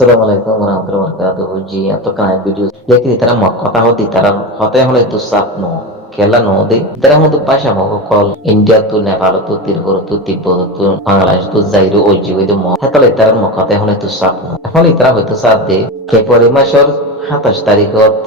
Assalamualaikum warahmatullahi wabarakatuh. Ji atau kana video leki tara makkata hodi tara hote hole tu sapno kela no de tara hodu pasha mo kol India tu Nepal tu Tirupur tu Tibet tu Bangladesh tu Zairu oji we mo hatale tara makkata hole tu sapno hole tara hoyto sap de February masor 27 তারিখত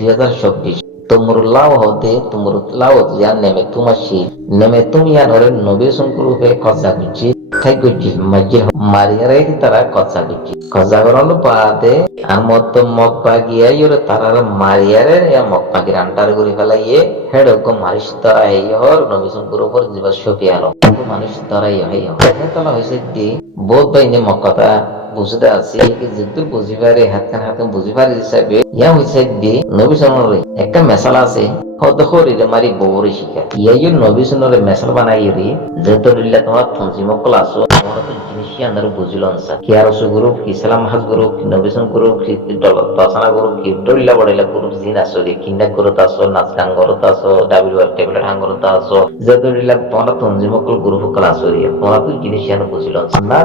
2024 তোমর লাও হতে তোমর লাও জিয়া নেমে তুমাশি নেমে তুমিয়া নরে নবী সংকুরু হে কজা গুজি থাই গুজি মাজি মারিয়ারে তারা কজা গুজি কজা গরল বাদে আমত মক বাগিয়া ইরে তারার মারিয়ারে ইয়া মক বাগির আন্ডার গুরি ফেলাইয়ে হেডো কো মারিস তারা এই হর নবী সংকুরু পর জিবা শফিয়ালো কো মারিস তারা এই হর হেতলা হইছে দি বহুত বাইনে মক্কাতা বুঝতে আছি যেহেতু বুঝি পারে হাতখান বুঝি পারে হিসাবে ইয়া হইছে দি নবী সনরে একটা মেসাল আছে হদখরিরে মারি বউরে শিখা ইয়াই নবী সনরে মেসাল বানাই রে যেহেতু দিল্লা তোমার থনজি মক্কল আসো তোমরা তো জিনিস আন্দার বুঝিল আনসা কি আর সুগুরু কি সালাম হাজ গুরু কি নবী সন গুরু কি দলত তাসানা গুরু কি দলিলা বড়িলা গুরু জিন আসো রে কিন্না গুরু তাসো নাচ গান গুরু তাসো ডাবিল ওয়ার টেবিল হাং গুরু তাসো যেহেতু দিল্লা তোমরা থনজি মক্কল গুরু ফকল আসো রে তোমরা তো জিনিস আন্দার বুঝিল আনসা না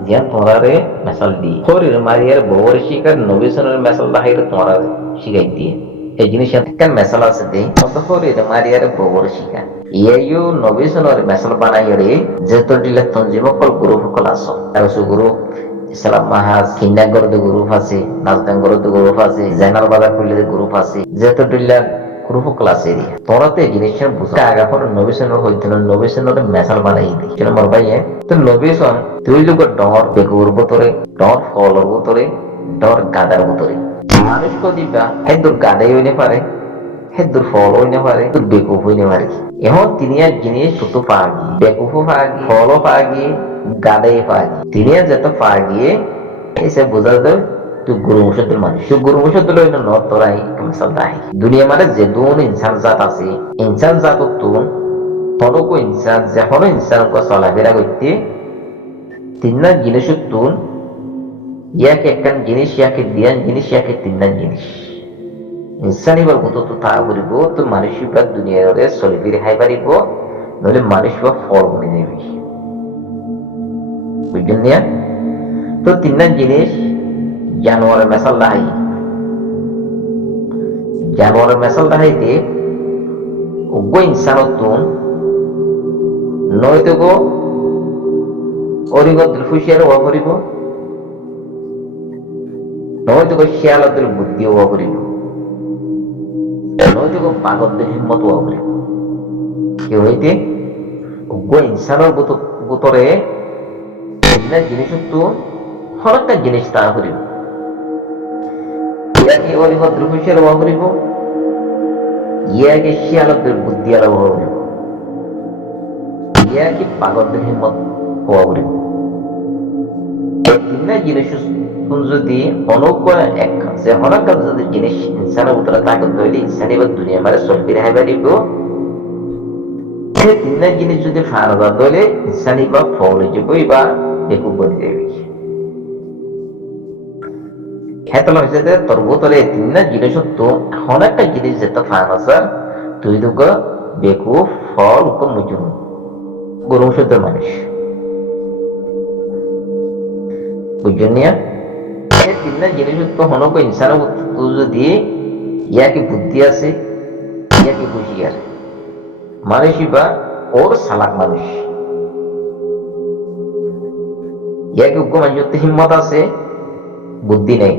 জিয়ান তোমরারে মেসাল দি হরির মারিয়ার বউরে শিকার নবী সনের মেসাল দাহাইরে তোমরা শিখাই দিয়ে এই জিনিস একটা মেসাল আছে দে কত হরির মারিয়ার বউরে শিকার ইয়াইও নবী সনের মেসাল বানাইরে যেহেতু দিলে তঞ্জিমকল গুরু সকল আছো আর গুরু ইসলাম মাহাজ কিন্না গরদ গ্রুপ আছে নাজদান গরদ গ্রুপ আছে জেনার বাজার খুললে গ্রুপ আছে যেহেতু দিলে গ্রুপ ক্লাস এরিয়া তোরা তো এই জিনিসটা বুঝা আগা পর নবী সনের হইছিল নবী সনের মেসাল বানাই দি সেটা মোর ভাইয়ে তো নবী সন তুই লোক ডর বেগুর বোতরে ডর ফলর বোতরে ডর গাদার বোতরে মানুষ কো দিবা হেদুর গাদাই হইনে পারে হেদুর ফল হইনে পারে তোর বেকুফ হইনে পারে এখন তিনি এক জিনিস ছোট পাগি বেকুফ পাগি ফলও পাগি গাদাই পাগি তিনি যত পাগিয়ে এসে বোঝা যায় তুই গুরু মুসদ্দুল মানুষ তুই গুরু মুসদ্দুল হইল ন তোরাই মিসাল দাহি দুনিয়া মানে যে দুন ইনসান জাত আছে ইনসান জাত তুন তনকো ইনসান যখন ইনসান কো চলাফেরা করতে তিন জিনিস তুন ইয়াকে একখান জিনিস ইয়াকে দিয়ান জিনিস ইয়াকে তিন জিনিস ইনসানি বার মতো তো তা করিব তো মানুষই বা দুনিয়ার চলি ফিরে হাই পারিব নহলে মানুষ বা ফল মনে নেবি বুঝলেন না তো তিন জিনিস জানোয়ারের মেসাল দাহাই জানোয়ারের মেসাল দাহাইতে উগ্র ইনসান তুন নয়তো গো অরিগদ্র ফুসিয়ার হওয়া করিব নয়তো শিয়ালদের বুদ্ধি হওয়া করিব নয়তো পাগলদের হিম্মত হওয়া করিব কি হইতে উগ্র ইনসানের বুতরে জিনিস তো হরকটা জিনিস তা করিব ইয়াকে অরিগদ্র ফুসিয়ার হওয়া করিব ইয়াকে শিয়ালদের বুদ্ধি আর হওয়া করিব ইয়াকে পাগলদের হিম্মত হওয়া করিব তিন জিনিস যদি অনৌক এক যে হরক যদি জিনিস ইনসানের ভিতরে তাকত হইলে ইনসানি বা দুনিয়া মারে চলবি রেহাই পারিব সে তিন জিনিস যদি ফারদা দলে ইনসানি বা ফল যাবই বা বেকুব বনি যাবি খেতল হয়েছে যে তোর বোতলে তিন জিনিস তো এখন একটা জিনিস যেটা ফান আছে তুই দুঃখ বেকুব ফল উপ মুজুম গরু শুদ্ধ মানুষ বুঝলেন না তিন জিনিস তো হনক ইনসান যদি ইয়াকে বুদ্ধি আছে ইয়াকে হুঁশিয়ার মানুষই বা ওর সালাক মানুষ ইয়াকে উগ্র মানুষ হিম্মত আছে বুদ্ধি নেই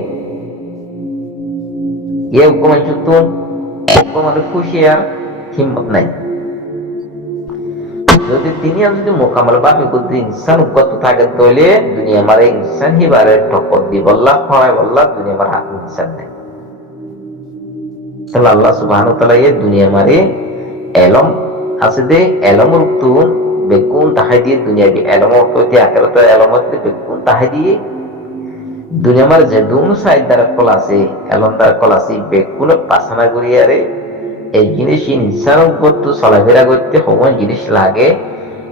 ইয়ে উগ্র মানুষ তো উগ্র মানুষ হুঁশিয়ার হিম্মত নাই যদি তিনি যদি মোকামাল বাপে করতে ইনসান উগ্রত থাকে তাহলে দুনিয়া মারে ইনসান হিবারে ঠকর দি বল্লা ফরাই বল্লা দুনিয়া মারে হাত ইনসান নেই তাহলে আল্লাহ সুবহানাহু ওয়া তাআলা এই দুনিয়া মারে এলম আছে দে এলম রূপ বেকুন তাহাই দিয়ে দুনিয়া বি এলম হতে আখিরাতে এলম হতে বেকুন তাহাই দিয়ে দুনিয়া মারে যে দুন সাইড দ্বারা কল আছে এলম দ্বারা কল আছে বেকুন পাছানা করিয়ারে এই জিনিস ইনসান উপর তো চলাফেরা করতে সময় জিনিস লাগে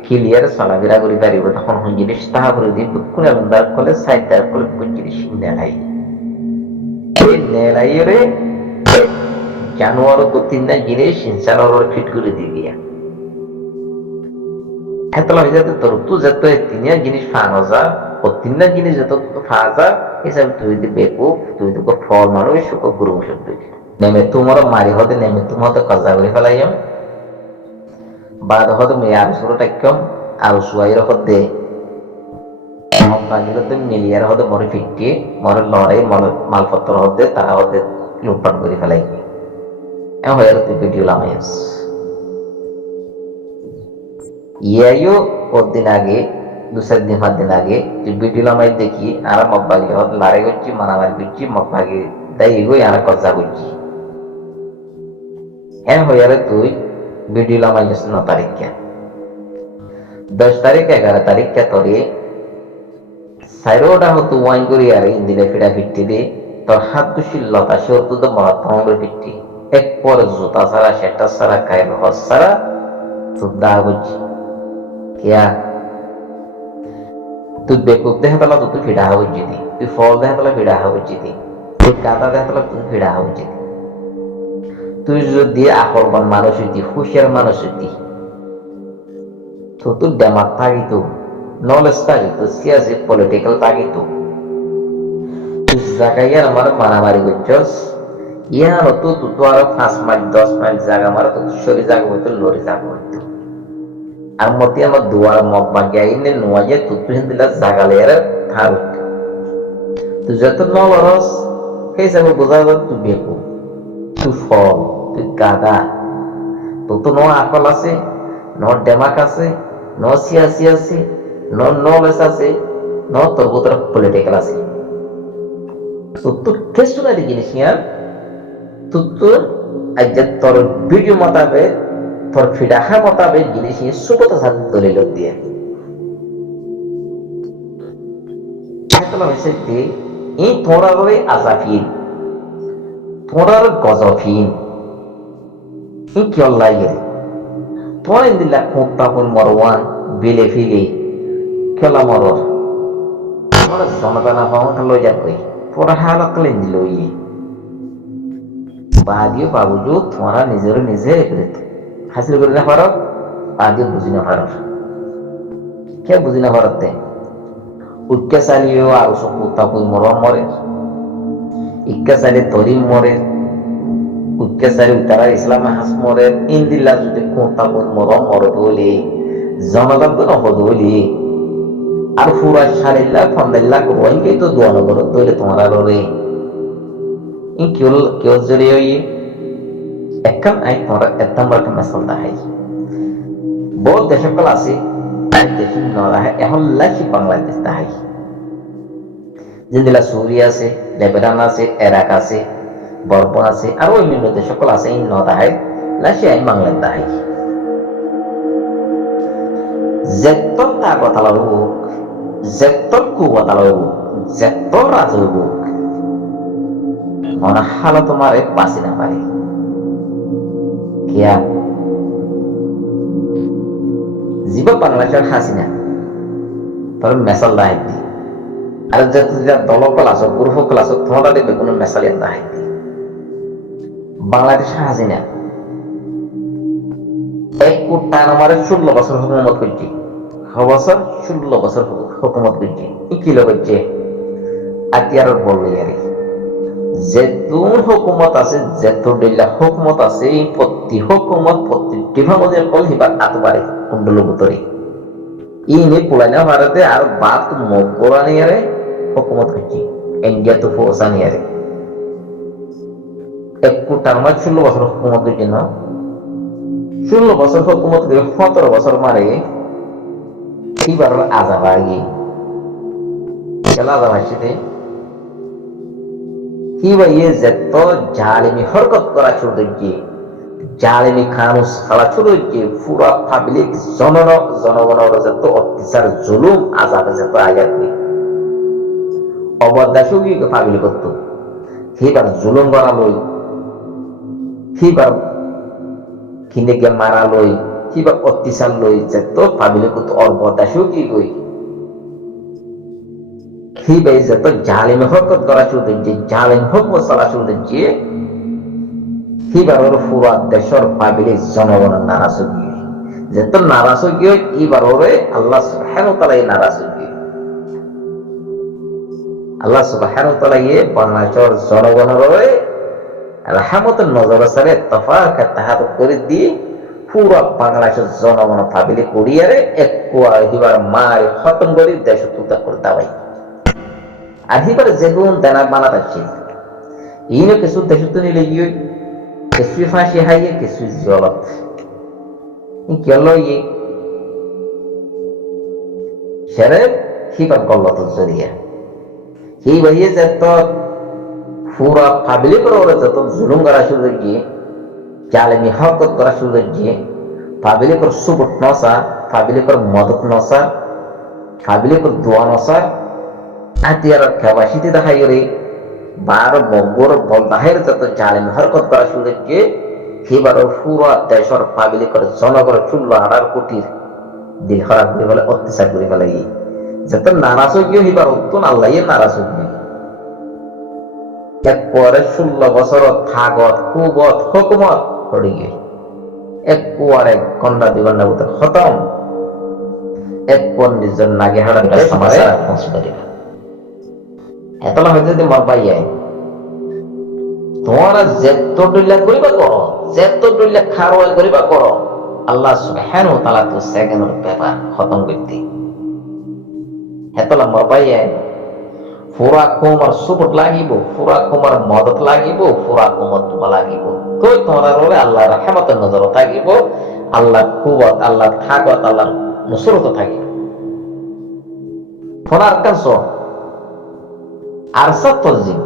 ক্লিয়ার চলাফেরা করি পারিব তখন জিনিস তাহা করে দিই কোন এলমদার কলে সাইডার কলে কোন জিনিস নেলাই এই নেলাইরে জানোয়ার তো তিন জিনিস ইনসানের ফিট করে দিয়ে গিয়া এতলা হয়ে যাতে তোর তো যত তিন জিনিস ফান যা প্রতিটা জিনিস যত ফাজা হিসাবে তুই যদি বেকুব তুই তো ফল মানুষ গুরু ওষুধ তুই নেমে তোমার মারি হতে নেমে তোমার তো কজা করে ফেলাইম বাদ হতে মেয়ে আর শুরুটা কম আর সুয়াইর হতে মক্কাগুলোতে মিলিয়ার হতে মরে ফিটিয়ে মরে লড়াই মালপত্র হতে তারা হতে লুটপাট করে ফেলাই এমন হয়ে গেল ভিডিও লামাইস ইয়াইও কদিন আগে 2-4 দিন আগে ভিডিও লামাই দেখি আর মব্বাগি হতে লড়াই করছি মারামারি করছি মব্বাগি তাই এগোই আর কজা করছি এমন হয়ে গেল তুই ভিডিও লামাইস 9 তারিখ 10 তারিখ 11 তারিখ কে তোরে সাইরোটা হতো ওয়াইন করি আর ইন্দিলে ফিরা ফিরতে দে তোর হাত গুছিল লতা সে হতো তো মহাত্মা ফিরতি এক পর জুতা ছাড়া সেটা ছাড়া কায়ের হস ছাড়া তোর দা বুঝি কিয়া তুই বেকুব দেখে পেলা তো তুই ফিরা হয়ে যেতি তুই ফল দেখে পেলা ফিরা হয়ে যেতি তুই কাদা দেখে পেলা তুই ফিরা হয়ে যেতি তুই যদি আকর্বণ মানুষ হইতি হুশিয়ার মানুষ হইতি তো তুই ডেমাক থাকিত নলেজ থাকিত সিয়াসি পলিটিক্যাল থাকিত তুই জায়গায় আমার মারামারি করছস ইয়া হতো তুই তো আরো 5 মাইল 10 মাইল জায়গা মারা তো শরীর জায়গা হইতো লড়ে জায়গা হইতো আর মতি আমার দুয়ার মগ বাগিয়ে আইনে নোয়াজে তুই হিন্দিলা জায়গা লেয়ারে থার হইতো তুই যত নলরস সেই হিসাবে বোঝা যায় তুই বেকু তুই ফল তুই গাদা তোর তো ন আকল আছে ন ডেমাক আছে ন সিয়াসি আছে ন নলেজ আছে ন তোর ভিতরে পলিটিক্যাল আছে তো কিছু না জিনিস ইয়ার তো আজ তোর ভিডিও মোতাবেক তোর ফিডাহা মোতাবেক জিনিস সুগত সাধন দলিল দিয়ে হয়েছে যে এই তোরার আজাফিন তোরার গজফিন এই কি লাগে তোর ইন্দিল্লা খুঁটাপুন মরওয়ান বিলে ফিলে খেলা মরর তোর জনতা না পাওয়া লই যাবে তোরা হালাত লেন দিল ইয়ে বাদিও বাবুজু তোমরা নিজের নিজে হাসিল করে না পারো বাদিও বুঝি না পারো কে বুঝি না পারতে উচ্চা চালিও আর সব কুত্তাপুই মরম মরে ইক্কা চালি তরিম মরে উচ্চা চালি তারা ইসলামে হাস মরে ইন্দিল্লা যদি কুত্তাপুই মরম মরে বলি জনগণ তো নহলি আর পুরা 4.5 লাখ রোহিঙ্গাই তো দোয়া নগর তৈলে তোমরা রে কেউ জড়িয়ে একখান আই তোমরা একদম একটা মেসল দেখাই বহুত দেশকল আছে দেশি নরাহে এখন লাখি বাংলাদেশ দেখাই যেদিলা সুরিয়া আছে লেবানন আছে ইরাক আছে বর্বন আছে আর অন্যান্য দেশকল আছে এই নদাহাই লাখি আই বাংলাদেশ দেখাই যেতন তা কথা লাগব যেতন কুয়াতা লাগব যেতন রাজ হইব মনে হালা তোমার বাঁচি না পারে কিয়া জীব বাংলাদেশের হাসিনা তোর মেসাল দাহাইতি আর যা দলকল আছো গ্রুপকল আছো তোমার দেখবে কোনো মেসাল দাহাইতি বাংলাদেশ হাসিনা 1 কোটি টাকা মারে 16 বছর হুকুমত করছি 16 বছর হুকুমত করছি কি করছে আতিয়ার বললো ইয়ারে যেতুন হুকুমত আছে যেতুন দিল্লা হুকুমত আছে এই প্রতি হুকুমত প্রতিটি ভাবদের কল হিবার আতবারে কুণ্ডল ভিতরে ইনি পুরানা ভারতে আর বাত মগরা নিয়ারে হুকুমত করছি ইন্ডিয়া তো ফোসা নিয়ারে 1 কোটি টাকা মারে 16 বছর হুকুমত করছি না 16 বছর হুকুমত করে 17 বছর মারে এবার আজাব আগে খেলা আজাব আসছে কি ভাই যেত জালিমি হরকত করা শুরু দিচ্ছে জালিমি খানুস খালা শুরু দিচ্ছে পুরা পাবলিক জনগণের যত অত্যাচার জুলুম আজাবে যত আঘাত নেই অবদাসও কি পাবলিক করত সেইবার জুলুম করা লই সেইবার কিনে গিয়ে মারা লই সেইবার অত্যাচার লই যত পাবলিক করত অবদাসও কি কই সেইবাই যত জালিম হরকত করা শুরু দিচ্ছে জালিম হুকুমত চলা শুরু দিচ্ছে সেইবার ওর পুরা দেশের পাবলিক জনগণের নারাজগি যত নারাজগি হয় এইবার ওরে আল্লাহ সুবহানাহু ওয়া তাআলা নারাজগি আল্লাহ সুবহানাহু ওয়া তাআলা বাংলাদেশের জনগণের রাহমতের নজর সারে তফাকা তাহাত করে দিয়ে পুরা বাংলাদেশের জনগণ ভাবিলে করিয়ারে এক কুয়া দিবার মার খতম করে দেশ তুতা করে দাবাই আধিবার যেগুন দেনা বানা থাকছে ইনো কিছু দেশ তো নিলে গিয়ে কিছু ফাঁসি হাইয়ে কিছু জলত কেল ইয়ে সেরে হিবার গল্লত জড়িয়া সেই ভাইয়ে যত পুরা পাবলি করে ওরা যত জুলুম করা সুযোগ দিয়ে জালেমি হরকত করা সুযোগ দিয়ে পাবলি করে সুবট নসা পাবলি করে মদত নসা পাবলি করে দোয়া নসা আতিয়ার খেবাসিতে দেখাই রে বার বঙ্গর বল দাহের যত জালেমি হরকত করা সুযোগ দিয়ে সেবার পুরা দেশের পাবলি করে জনগণ 16,000 কোটির দিল খারাপ করে ফেলে অত্যাচার করে ফেলে যত নারাজ হয়ে হিবার অত্যন আল্লাহ নারাজ হয়ে একবারে 16 বছর থাগত কুবত হুকুমত পড়ে গিয়ে একবারে কন্যা দিগন্না বুতে খতম একবার নিজের নাগে হাড়া সমাজে পৌঁছ করিবা এতলা হইতে যদি মর পাইয়ে তোমরা যেত ডুল্লা করিবা করো যেত ডুল্লা খারওয়াই করিবা করো আল্লাহ সুবহানাহু ওয়া তাআলা তো সেকেন্ডের ব্যাপার খতম করতে এতলা মর পাইয়ে পুরা কোমর সুবট লাগিব পুরা কোমর মদত লাগিব পুরা কোমর দোয়া লাগিব কই তোমরা রলে আল্লাহর রহমতের নজর থাকিব আল্লাহর কুওয়াত আল্লাহর তাকওয়াত আল্লাহর নুসরত থাকিব ফোনার কাছ আরসা তজিম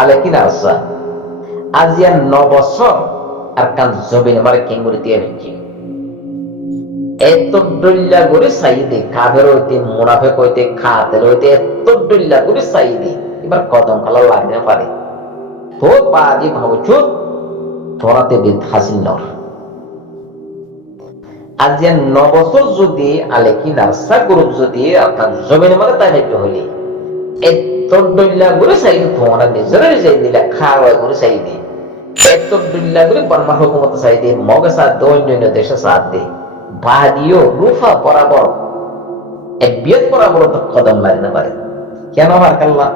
আলাকিন আরসা আজিয়া 9 বছর আর কান জবিনে মারে কেঙ্গুরি দিয়ে রেখি এত ডল্লা করে সাইদে কাফের হইতে মুনাফিক হইতে খাতের হইতে এত ডল্লা করে সাইদে এবার কদম খালা লাগতে পারে তো বাজি ভাবছো তোরাতে বিদ হাসিল নর আজ 9 বছর যদি আলেকি নারসা গ্রুপ যদি আপনার জমিনে মানে তাই একটু হইলে এত ডল্লা করে সাইদে তোমরা নিজেরা নিজে দিলা খাওয়া করে সাইদে এত ডল্লা করে বর্মা হুকুমত সাইদে মগে সাথ অন্যান্য দেশে সাথ দে বাদিও রুফা বরাবর বিয়ত বরাবর তো কদম লাগতে পারে কেন বারকাল্লা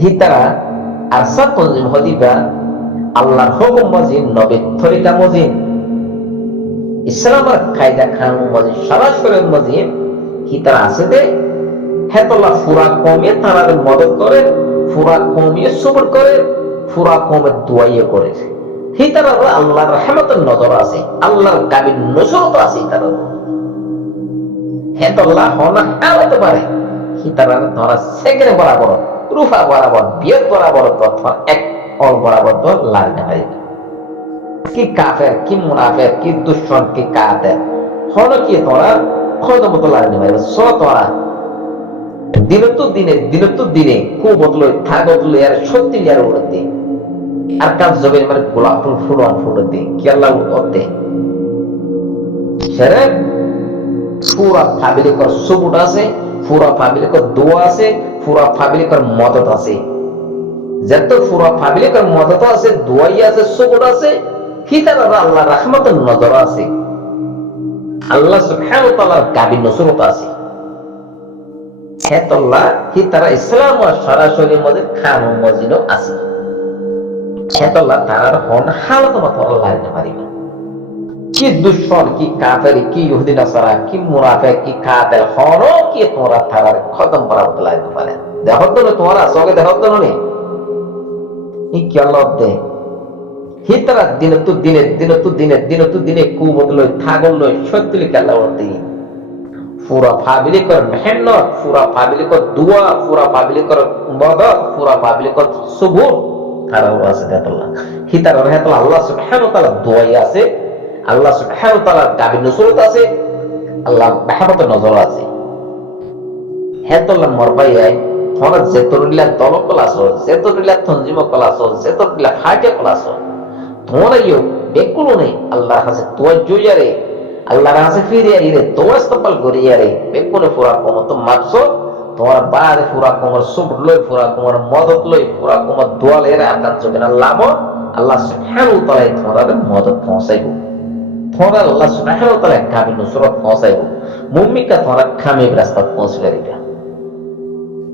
হিতারা আরসা তনজিম হদিবা আল্লাহর হুকুম মজিন নবীর তরিকা মজিন ইসলামের কায়দা কানুন মজিন সরাসরি মজিন হিতারা আছে দে হেতলা ফুরা কমিয়ে তারা মদত করে ফুরা কমিয়ে সবর করে ফুরা কমে দোয়াইয়ে করে হিতারা আল্লাহর রহমতের নজর আছে আল্লাহর গাবির নজরত আছে হিতারা হেতল্লাহ হনা হালতে পারে হিতারা ধরা সেকেন্ড বরাবর রুফা বরাবর বিয়ত বরাবর তথা এক অল বরাবর তো লাগতে পারে কি কাফের কি মুনাফের কি দুশ্মন কি কাতের হন কি তোরা খদম তো লাগতে পারে সো তোরা দিন তো দিনে কু বদল থাকত আর সত্যি আর উড়তে আর কাজ জবের মানে গোলাপ ফুল ফুলন ফুলতে কি আল্লাহ করতে সেরে পুরা ফ্যামিলি কর সুবুট আছে পুরা ফ্যামিলি কর দোয়া আছে পুরা ফ্যামিলি কর মদত আছে যত পুরা ফ্যামিলি কর মদত আছে দোয়াই আছে সুবুট আছে হিতারা আল্লাহ রহমতের নজর আছে আল্লাহ সুবহানাহু ওয়া তাআলার গাবির নসরত আছে হেতল্লাহ হিতারা ইসলাম ও সরাসরি মধ্যে কানুন মজিনও আছে হেতল্লাহ তার হন হালত মতো লাগতে পারিবে কি দুশ্মন কি কাফের কি ইহুদি নাসারা কি মুনাফিক কি কাতেল হন কি তোমরা তার খতম করার লাগতে পারে দেখো তো তোমরা সঙ্গে দেখো তো নে এই কি আল্লাহ দে হিতরা দিন তো দিনে কু বদল থাগল লই সত্যি আল্লাহ দে পুরা ফাবিলি কর মেহনত পুরা ফাবিলি কর দোয়া পুরা ফাবিলি কর মদত পুরা ফাবিলি কর সুবুর তারাও আছে হেতল্লাহ হিতারা হেতল্লাহ আল্লাহ সুবহানাহু ওয়া তাআলা দোয়াই আছে আল্লাহ সুবহানাহু ওয়া তাআলা গাবির নসরত আছে আল্লাহ রহমতের নজর আছে হেতল্লাহ মরবাইয়াই তোমরা যেতরিলা দল ক্লাস যেতরিলা তনজিম ক্লাস যেতরিলা ফাইটে ক্লাস তোমরা ইও বেকুলো নেই আল্লাহর কাছে তোয়া জুয়ারে আল্লাহর কাছে ফিরে আইরে তোয়া ইস্তেকবাল করিয়ারে বেকুলো পুরা কমত মারছো তোমার বাদ পুরা কোমর সুব লই পুরা কোমর মদত লই পুরা কোমর দোয়া লই আকান চোখে লাভ আল্লাহ সুবহানাহু ওয়া তাআলা তোমাদের মদত পৌঁছাইব তোমরা আল্লাহ সুবহানাহু ওয়া তাআলা গাবির নসরত পৌঁছাইব মুমিকা তোরা খামে রাস্তা পৌঁছে দিবা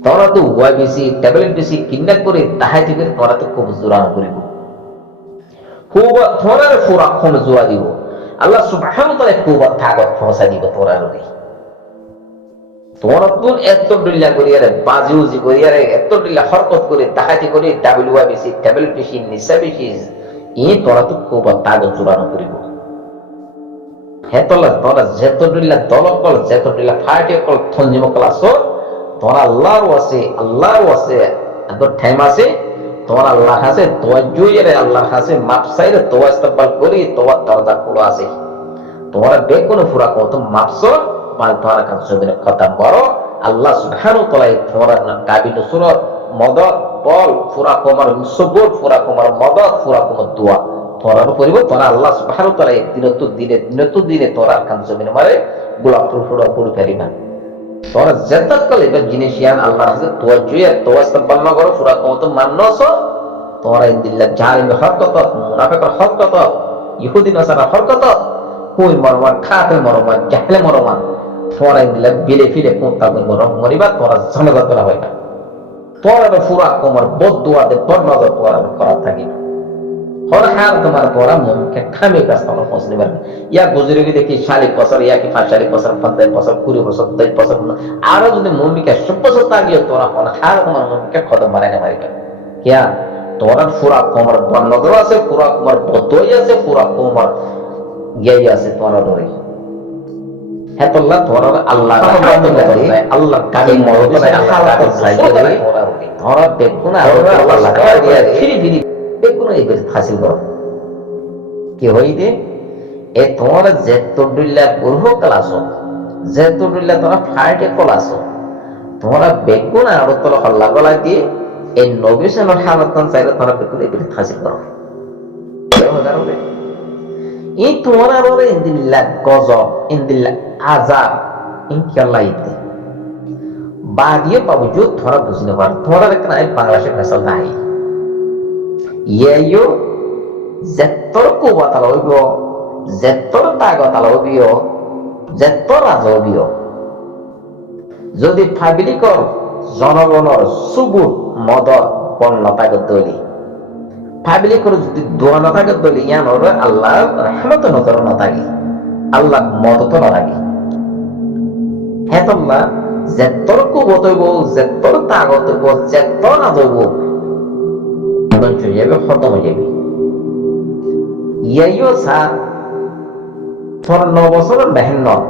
তোরা তো ওয়াই বেশি ট্যাবলেট বেশি কিডন্যাপ করে তাহাইতে করে তোরা তো খুব জোরান করিব খুব তোরার ফুরা কোন জোয়া দিব আল্লাহ সুবহানাহু ওয়া তাআলা খুব তাগত পৌঁছা দিব তোরা রে তোরা তো এত ডিল্লা করিয়ারে বাজুজি করিয়ারে এত ডিল্লা হরকত করে তাহাইতে করে ডাবলুয়া বেশি ট্যাবলেট বেশি নিসা বেশি এই তোরা তো খুব তাগত জোরান করিব হেতলা তোরা যেত ডিল্লা দলকল যেত ডিল্লা ফাটিকল থঞ্জিমকল আসো তোরা আল্লাহর আছে এত টাইম আছে তোরা আল্লাহ আছে তোয়াজ্জুইরে আল্লাহ আছে মাপসাইরে তোয়া ইস্তেগফার করি তোয়া দরজা খোলা আছে তোরা বেকুন ফুরা কত মাপসো বা তোরা কাছে কথা বড় আল্লাহ সুবহানাহু ওয়া তাআলা তোরা কাবিল সুরত মদদ বল ফুরা কমার সবুর ফুরা কমার মদদ ফুরা কমার দোয়া তোরার পরিব তোরা আল্লাহ সুবহানাহু ওয়া তাআলা দিনে তোরা কাছে মারে গোলাপ ফুরা পুরো করিবা তোরা যেটা কলে এটা জিনিস ইয়ান আল্লাহর কাছে তোয়াজ্জুয়া তোয়া ইস্তেগফার না করো ফুরা কত মাননসো তোরা ইনদিল্লাহ জালিম হরকত মুনাফিকের হরকত ইহুদি নাসারা হরকত কই মরমা খাতে মরমা জাহলে মরমা তোরা ইনদিল্লাহ বিলে ফিলে কোনটা কই মরিবা তোরা ঝামেলা করা হইবা তোরা ফুরা কমর বদদুয়া দে বদনজর তোরা করা থাকি হর হাল তোমার তোরা মনকে খামে কাস্তা পৌঁছতে পারবে ইয়া গুজরে দেখি 40 বছর ইয়া কি 40 বছর 50 বছর 20 বছর 30 বছর আরো যদি মনকে 100 বছর তাগিয়ে তোরা হন হাল তোমার মনকে খতম মারানে মারিবা কিয়া তোরা ফুরা কমর বদনজর আছে ফুরা কমর বদদুই আছে ফুরা কমর গিয়ে আছে তোরা ধরে হেতল্লাহ তোরা আল্লাহ আল্লাহ কাজে মরদ আল্লাহ তোরা দেখুন আল্লাহ দিয়া ফিরি ফিরি কোনো এবার হাসিল করো কি হইতে এ তোমার যেতডুল্লা গ্রহ ক্লাস যেতডুল্লা তোমরা ফাইটে ক্লাস তোমরা বেগুন আর তোর হল্লা গলা দিয়ে এই নবী সাল্লাল্লাহু আলাইহি ওয়াসাল্লাম চাইলে তোমরা বেগুন এবার হাসিল করো এই তোমরা ওরে ইনদিল্লাহ গজব ইনদিল্লাহ আযাব ইনশাআল্লাহ ইতে বাদিয়ে পাবো যে তোমরা বুঝিতে পারো তোমরা একটা বাংলাদেশে মেসাল নাই ইয়েও যেত্তর কুবতাল হইব যেত্তর তাগতাল হইব যেত্তর রাজ হইব যদি ফাবিলিকর জনগণর সুবুর মদত পণ্য তাগত দলি ফাবিলিকর যদি দোয়া না তাগত দলি ইয়ানোর আল্লাহ রহমত নজর না থাকি আল্লাহ মদত না থাকি হেতল্লাহ যেত্তর কুবত হইব যেত্তর তাগত হইব যেত্তর রাজ হইব চলে যাবে খতম হয়ে যাবে ইয়াইও সা তোর 9 বছরের মেহনত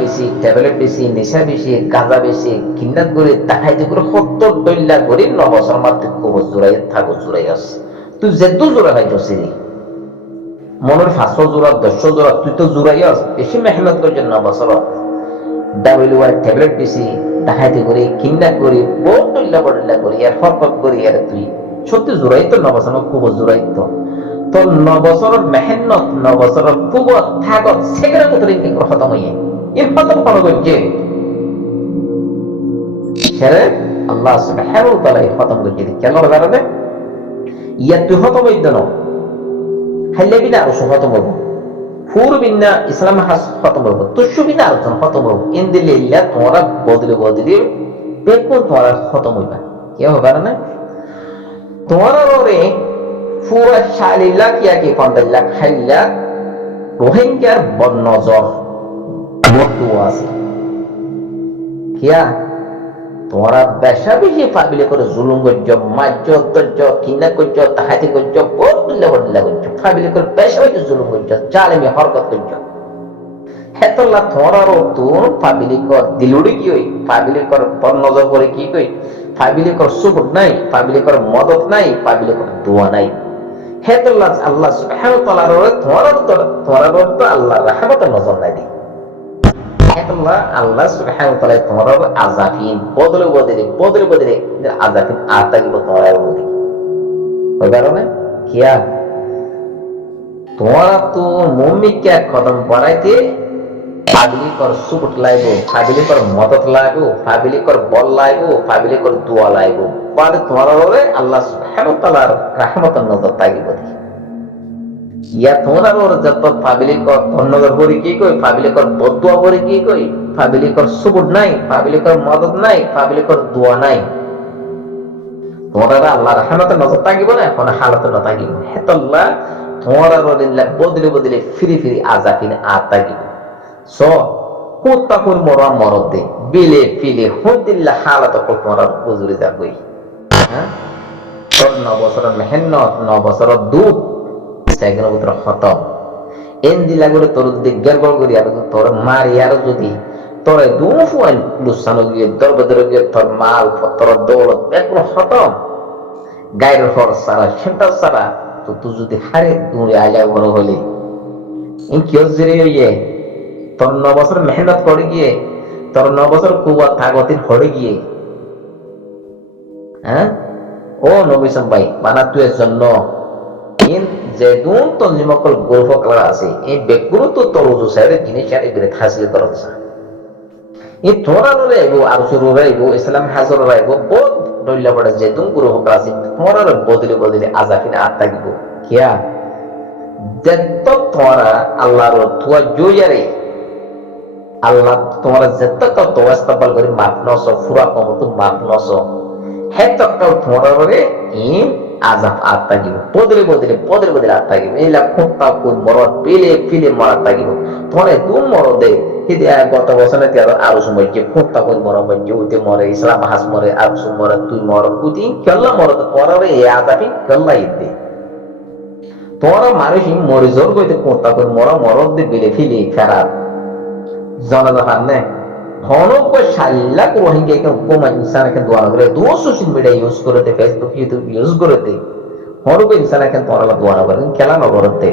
বেশি ট্যাবলেট বেশি নেশা বেশি গাঁজা বেশি কিন্নাত করে তাহাইতে করে 70 দইলা করে 9 বছর মাত্র খুব জোড়াই থাকো জোড়াই আস তুই যেত জোড়া খাইতেছিস মনের 500 জোড়া 100 জোড়া তুই তো জোড়াই আস বেশি মেহনত করে 9 বছর ডাবলুয়াই ট্যাবলেট বেশি তাহাইতে করে কিন্নাত করে বড়লা করে আর হরকত করে আর তুই সত্যি জোড়াই তো 9 বছর খুব জোড়াই তো তোর 9 বছরের মেহনত 9 বছরের খুব থাকত সেখানে কত দিন খতম হইয়ে এর খতম কোন করছে সেরে আল্লাহ সুবহানাহু ওয়া তাআলা খতম করছে কেন কারণে ইয়া তুই খতম হইদ না হাইলে বিনা আর খতম হইব ফুর বিনা ইসলাম হাস খতম হইব তুসু বিনা আর খতম হইব ইনদিল্লাহ তোরা বদলে বেকুন তোরা খতম হইবা কি হবে না তোরা রে পুরা 40 লাখ ইয়া কি 50 লাখ খাইলা রোহিঙ্গার বদনজর মতো আছে কিয়া তোরা বেশা বেশি পাবিলে করে জুলুম করছ মাজ্জ তজ্জ কিনা করছ তাহাতি করছ বদলা করছ পাবিলে করে বেশা বেশি জুলুম করছ জালিমি হরকত করছ হেতলা তোরারও তোর পাবিলে কর দিলুড়ি কি হই পাবিলে কর বদনজর করে কি কই পাবিলে কর সুবুত নাই পাবিলে কর মদত নাই পাবিলে কর দোয়া নাই হেতল্লাহ আল্লাহ সুবহানাহু ওয়া তাআলার তোরার তো আল্লাহ রহমতের নজর নাই দি হেতল্লাহ আল্লাহ সুবহানাহু ওয়া তাআলা তোরার আযাফিন বদলে আযাফিন আতাগিব তোরার মধ্যে ওই কারণে কিয়া তোরা তো মুমিনকে কদম বাড়াইতে পাগলি কর সুবুত লাইবো পাগলি কর মদত লাইবো পাগলি কর বল লাইবো পাগলি কর দোয়া লাইবো বাদ তোরারে আল্লাহ সুবহানাহু ওয়া তাআলার রহমতের নজর তাগিব দি ইয়া তোমরা ওর যত পাবলিকর ধন্যবাদ করি কি কই, পাবলিকর বদুয়া করি কি কই, পাবলিকর সুবুট নাই, পাবলিকর মদত নাই, পাবলিকর দোয়া নাই। তোমরা আল্লাহর রহমতে নজর থাকিব না, এখন হালতে ন থাকিব হেতল্লা তোমরা রলিল্লাহ বদলে বদলে ফিরি ফিরি আজাকিন আর থাকিব। সো কুত্তা কোন মরা মরদ দে বিলে ফিলে হুদিল্লাহ হালত কো তোমরা বুজুরি যাবই। হ্যাঁ, তোর 9 বছরের মেহনত, 9 বছরের দুধ সেগুলো পুত্র খতম। এন দিলা করে তোর দিক গড়বড় করি আর তোর মারি আর যদি তোরে দুফুয়ান লুসানো গিয়ে দরবদর গিয়ে তোর মাল তোর দৌলত এগুলো খতম। গায়ের খরচ সারা সেটা সারা তো তুই যদি হারে দূরে আজা বড় হলে ইন কেউ জেরে হইয়ে তোর 9 বছর মেহনত করে গিয়ে তোর 9 বছর কুয়া তাগতির হড়ে গিয়ে, হ্যাঁ ও নবিসম ভাই বানা তুই জন্য ইন যে দুন তঞ্জিমকল গর্ভ করা আছে এই বেগুলো তো তোর উজু সাইডে জিনিস আর এগুলো হাসিল করছে। এই তোরা রে এগো আর শুরু রে এগো ইসলাম হাজর রে এগো বহুত দইলা পড়ে যে দুন গর্ভ করা আছে তোরা রে বদলে বদলে আজাকিন আর থাকিব কিয়া যত তোরা আল্লাহর তুয়া জুয়ারে আল্লাহ তোমরা যত তো ইস্তেগফার করে মাফ নসো ফুরা কমতো মাফ নসো হেতকাল তোমরা রে ইন আজাব আর থাকিব বদলে বদলে বদলে বদলে আর থাকিব। এই লাখ কুত্তা কোন মরদ পিলে পিলে মরা থাকিব তোরে তুম মরদে কিন্তু গত বছরে আরো সময় যে কুত্তা কোন মরদ যে মরে ইসলাম হাস মরে আর মরে তুই মর কুতি কেল্লা মরদ তোরা রে এই আজাবি কেল্লা ইদে তোরা মানুষ মরে জোর কইতে কুত্তা কোন মরা মরদ দে বিলে ফিলে খারাপ জনগণ নে হনক সাল্লাক রোহিঙ্গা কে কোমা ইনসান কে দোয়া করে দো সোশ্যাল মিডিয়া ইউজ করতে ফেসবুক ইউটিউব ইউজ করতে হনক ইনসান কে তোরা দোয়া করে খেলা ন করতে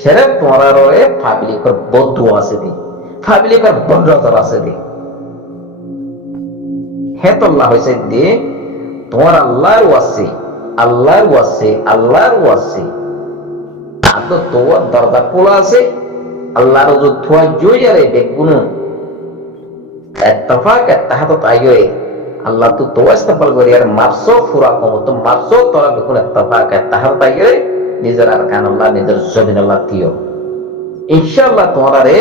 সেরে তোরা রয়ে পাবলিকর বদু আছে দি পাবলিকর বন্ধর আছে দি হেতল্লাহ হইছে দি তোমার আল্লাহর ওয়াসি আল্লাহর ওয়াসি আল্লাহর ওয়াসি আদো তোর দরজা খোলা আছে আল্লাহর যে থুয়া জুইয়ারে বেগুন ইত্তেফাক ইত্তেহাদ আইয়ে আল্লাহ তো ইস্তেগফার করি আর মাফসো ফুরা কম তো মাফসো তোরা বেগুন ইত্তেফাক ইত্তেহাদ আইয়ে নিজের আর কান আল্লাহ নিজের জমিন আল্লাহ দিও ইনশাআল্লাহ তোমরা রে